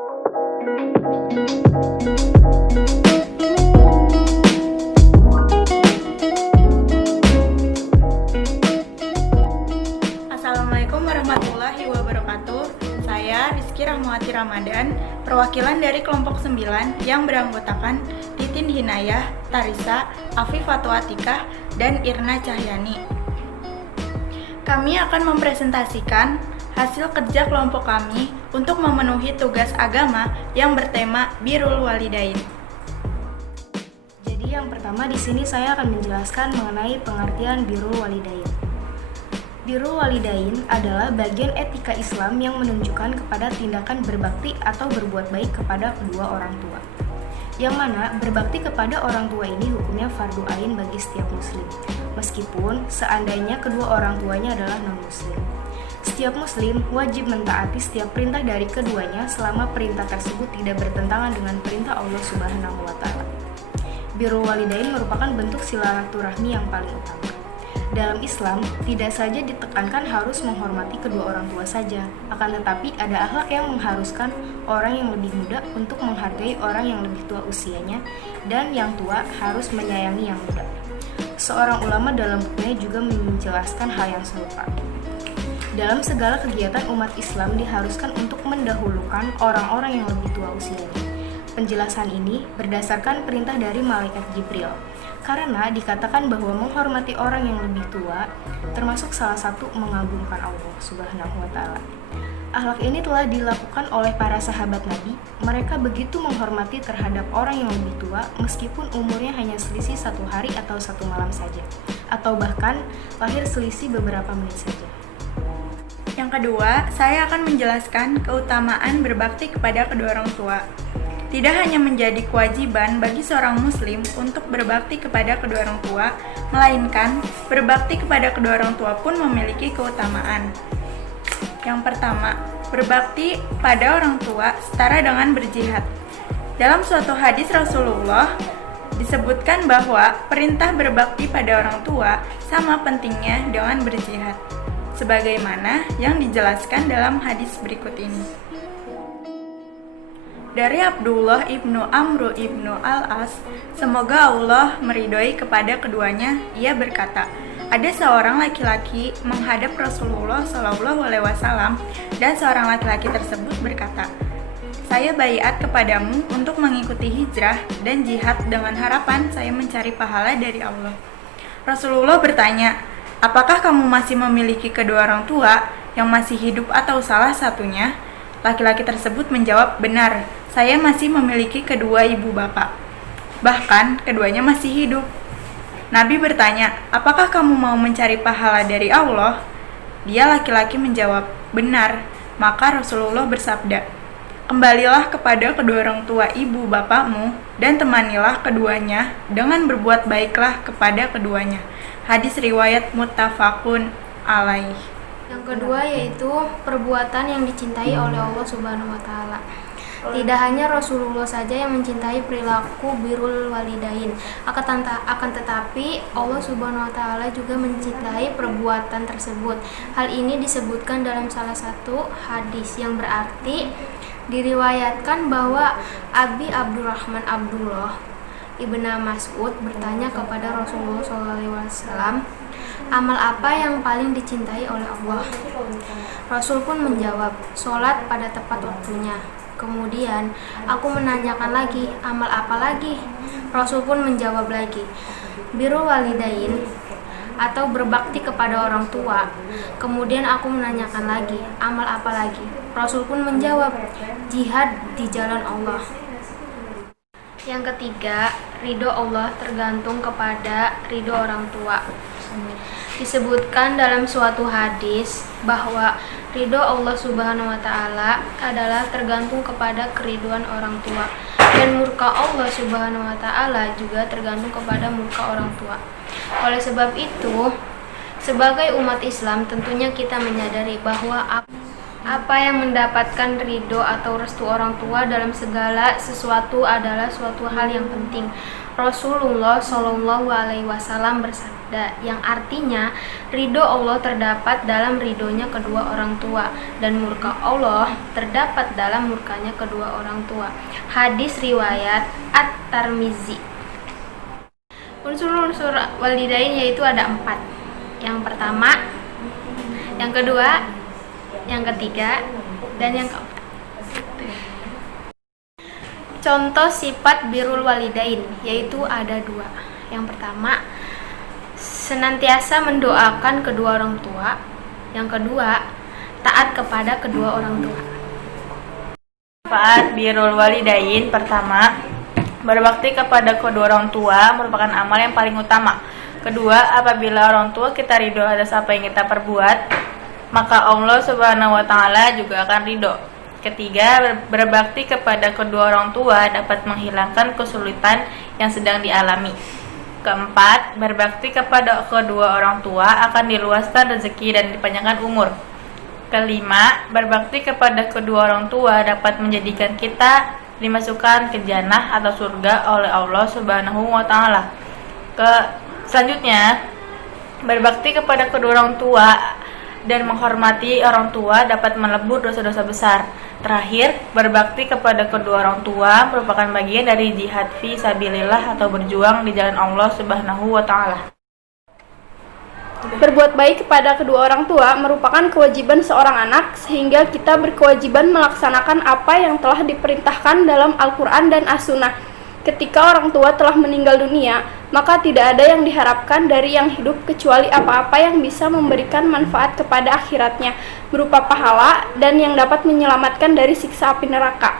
Assalamualaikum warahmatullahi wabarakatuh. Saya Rizky Rahmawati Ramadan, perwakilan dari kelompok 9 yang beranggotakan Titin Hinayah, Tarisa, Afifatul Atikah, dan Irna Cahyani. Kami akan mempresentasikan hasil kerja kelompok kami untuk memenuhi tugas agama yang bertema Birrul Walidain. Jadi yang pertama di sini saya akan menjelaskan mengenai pengertian Birrul Walidain. Birrul Walidain adalah bagian etika Islam yang menunjukkan kepada tindakan berbakti atau berbuat baik kepada kedua orang tua. Yang mana berbakti kepada orang tua ini hukumnya fardu ain bagi setiap muslim, meskipun seandainya kedua orang tuanya adalah non-muslim. Setiap muslim wajib mentaati setiap perintah dari keduanya selama perintah tersebut tidak bertentangan dengan perintah Allah Subhanahu wa Ta'ala. Birrul Walidain merupakan bentuk silaturahmi yang paling utama. Dalam Islam, tidak saja ditekankan harus menghormati kedua orang tua saja, akan tetapi ada akhlak yang mengharuskan orang yang lebih muda untuk menghargai orang yang lebih tua usianya, dan yang tua harus menyayangi yang muda. Seorang ulama dalam bukunya juga menjelaskan hal yang serupa. Dalam segala kegiatan umat Islam diharuskan untuk mendahulukan orang-orang yang lebih tua usianya. Penjelasan ini berdasarkan perintah dari malaikat Jibril. Karena dikatakan bahwa menghormati orang yang lebih tua termasuk salah satu mengagungkan Allah Subhanahu wa Ta'ala. Akhlak ini telah dilakukan oleh para sahabat Nabi. Mereka begitu menghormati terhadap orang yang lebih tua meskipun umurnya hanya selisih 1 hari atau 1 malam saja, atau bahkan lahir selisih beberapa menit saja. Yang kedua, saya akan menjelaskan keutamaan berbakti kepada kedua orang tua. Tidak hanya menjadi kewajiban bagi seorang muslim untuk berbakti kepada kedua orang tua, melainkan berbakti kepada kedua orang tua pun memiliki keutamaan. Yang pertama, berbakti pada orang tua setara dengan berjihad. Dalam suatu hadis Rasulullah disebutkan bahwa perintah berbakti pada orang tua sama pentingnya dengan berjihad, sebagaimana yang dijelaskan dalam hadis berikut ini. Dari Abdullah ibnu Amru ibnu Al-As, semoga Allah meridhoi kepada keduanya, ia berkata, ada seorang laki-laki menghadap Rasulullah SAW dan seorang laki-laki tersebut berkata, saya baiat kepadamu untuk mengikuti hijrah dan jihad dengan harapan saya mencari pahala dari Allah. Rasulullah bertanya, apakah kamu masih memiliki kedua orang tua yang masih hidup atau salah satunya? Laki-laki tersebut menjawab, benar, saya masih memiliki kedua ibu bapak. Bahkan, keduanya masih hidup. Nabi bertanya, apakah kamu mau mencari pahala dari Allah? Dia laki-laki menjawab, benar. Maka Rasulullah bersabda, kembalilah kepada kedua orang tua ibu bapakmu dan temanilah keduanya dengan berbuat baiklah kepada keduanya. Hadis riwayat muttafaqun alaih. Yang kedua yaitu perbuatan yang dicintai oleh Allah Subhanahu wa Ta'ala. Tidak hanya Rasulullah saja yang mencintai perilaku birrul walidain, akan tetapi Allah Subhanahu wa Ta'ala juga mencintai perbuatan tersebut. Hal ini disebutkan dalam salah satu hadis yang berarti diriwayatkan bahwa Abi Abdurrahman Abdullah Ibn Mas'ud bertanya kepada Rasulullah SAW, amal apa yang paling dicintai oleh Allah? Rasul pun menjawab, sholat pada tepat waktunya. Kemudian aku menanyakan lagi, amal apa lagi? Rasul pun menjawab lagi, birrul walidain atau berbakti kepada orang tua. Kemudian aku menanyakan lagi, amal apa lagi? Rasul pun menjawab, jihad di jalan Allah. Yang ketiga, ridho Allah tergantung kepada ridho orang tua. Disebutkan dalam suatu hadis bahwa ridho Allah Subhanahu wa Ta'ala adalah tergantung kepada keriduan orang tua, dan murka Allah Subhanahu wa Ta'ala juga tergantung kepada murka orang tua. Oleh sebab itu, sebagai umat Islam tentunya kita menyadari bahwa Apa yang mendapatkan ridho atau restu orang tua dalam segala sesuatu adalah suatu hal yang penting. Rasulullah Shallallahu Alaihi Wasallam bersabda, yang artinya ridho Allah terdapat dalam ridhonya kedua orang tua dan murka Allah terdapat dalam murkanya kedua orang tua. Hadis riwayat At-Tirmizi. Unsur-unsur walidain yaitu ada 4. Yang pertama, yang kedua, yang ketiga, dan yang keempat. Contoh sifat birrul walidain yaitu ada 2. Yang pertama, senantiasa mendoakan kedua orang tua. Yang kedua, taat kepada kedua orang tua. Manfaat birrul walidain pertama, berbakti kepada kedua orang tua merupakan amal yang paling utama. Kedua, apabila orang tua kita ridho atas apa yang kita perbuat, maka Allah Subhanahu wa Ta'ala juga akan ridho. Ketiga, berbakti kepada kedua orang tua dapat menghilangkan kesulitan yang sedang dialami. Keempat, berbakti kepada kedua orang tua akan diluaskan rezeki dan dipanjangkan umur. Kelima, berbakti kepada kedua orang tua dapat menjadikan kita dimasukkan ke jannah atau surga oleh Allah Subhanahu wa Ta'ala. Selanjutnya, berbakti kepada kedua orang tua dan menghormati orang tua dapat melebur dosa-dosa besar. Terakhir, berbakti kepada kedua orang tua merupakan bagian dari jihad fi sabilillah atau berjuang di jalan Allah Subhanahu wa Ta'ala. Berbuat baik kepada kedua orang tua merupakan kewajiban seorang anak, sehingga kita berkewajiban melaksanakan apa yang telah diperintahkan dalam Al-Quran dan As-Sunnah. Ketika orang tua telah meninggal dunia, maka tidak ada yang diharapkan dari yang hidup kecuali apa-apa yang bisa memberikan manfaat kepada akhiratnya, berupa pahala dan yang dapat menyelamatkan dari siksa api neraka.